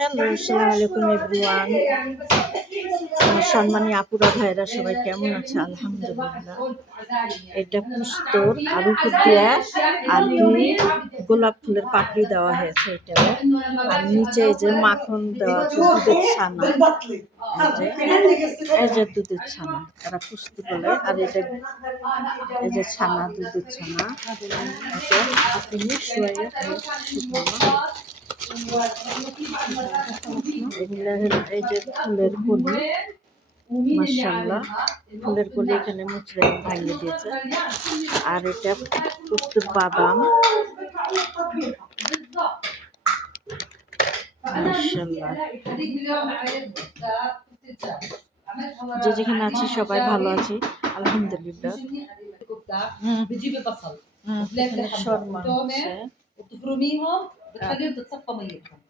Hello, আসসালামু আলাইকুম everyone. আমার সম্মানী আপুরা ভাইরা সবাই কেমন আছে? আলহামদুলিল্লাহ। এটা পুস্তর আর উপর দিয়া আর কি গোলাপ ফুলের পাপড়ি দেওয়া হয়েছে এটা। আর নিচে এই যে মাখন দেওয়া আছে, দুধের ছানা। এই যে দুধের ছানা, এরা পুস্তি বলে। আর এটা এই যে ছানা, দুধের ছানা। এটা আপনি শুয়াইয়া শুকানো। এগুলা এই যে ফুলের কলি, মাশাআল্লাহ ফুলের কলি এখানে মুচড়ে ভাঙিয়ে দিয়েছে। আর এটা পুস্তুর বাদাম, মাশাআল্লাহ। যে যেখানে আছি সবাই ভালো আছি আলহামদুলিল্লাহ। এখানে শর্মা হচ্ছে। بتخليهم تتصفى ميتهم.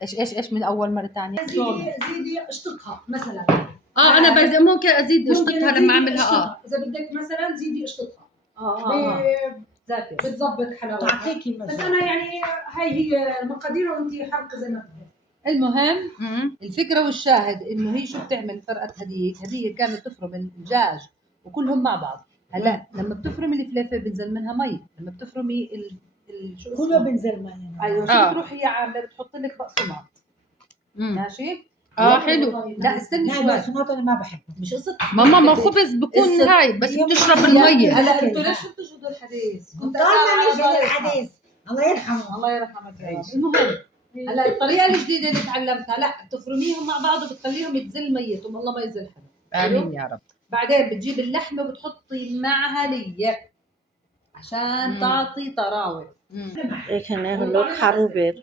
ايش من اول مره ثانيه زيدي اشططها مثلا. انا ممكن ازيد اشططها لما اعملها. اذا بدك مثلا زيدي اشططها. بتظبط حلاوتها. تعطيكي بس انا يعني هاي هي المقادير وانت حرقه زي ما بدك. المهم الفكره والشاهد انه هي شو بتعمل. فرقت هديه كانت تفرم الدجاج وكلهم مع بعض. هلا لما بتفرمي الفلافل بنزل منها مي. لما بتفرمي شو كله بنزل مي. ايوه شو بتروحي هي عامله بتحط لك بقسماط. ماشي. حلو. لا استني شوي. البقسماط انا ما بحبه. مش قصه ماما ما خبز بكون هاي بس بتشرب المية. هلا انتوا ليش شو بتجوا الحديث؟ كنت اسمع الحديث. الله يرحمه. الله يرحمك يا رب. المهم هلا الطريقه الجديده اللي تعلمتها لا بتفرميهم مع بعض وبتخليهم يتزل ميتهم. الله ما يزل حدا. آمين يا رب. بعدين بتجيب اللحمه وبتحطي معها ليا عشان تعطي طراوه. এখানে হলো খারুবের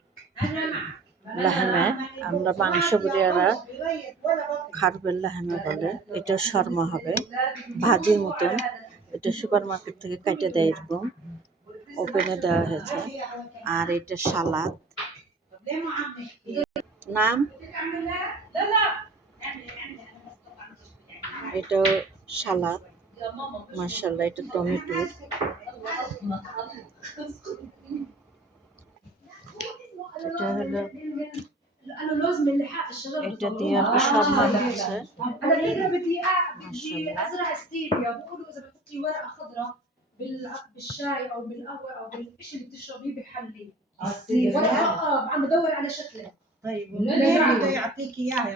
লাহেমা, আমরা মাংস বুড়িয়ারা খারুবের লাহেমা বলে। এটা শর্মা হবে ভাজির মতন। এটা সুপার মার্কেট থেকে কাটে দেয়, এরকম ওপেনে দেওয়া হয়েছে। আর এটা সালাদ, নাম এটা সালাদ, মাশাআল্লাহ। এটা টমেটো, এটা হলো এটা দিয়ে আর কি শর্মা হচ্ছে। انا هنا بدي ازرع ستيفيا. بقولوا اذا بتحطي ورقه خضراء بالشاي او بالقهوه او بالشيء اللي بتشربيه بحلي. عم بدور على شكله. طيب ليه يعطيك اياها.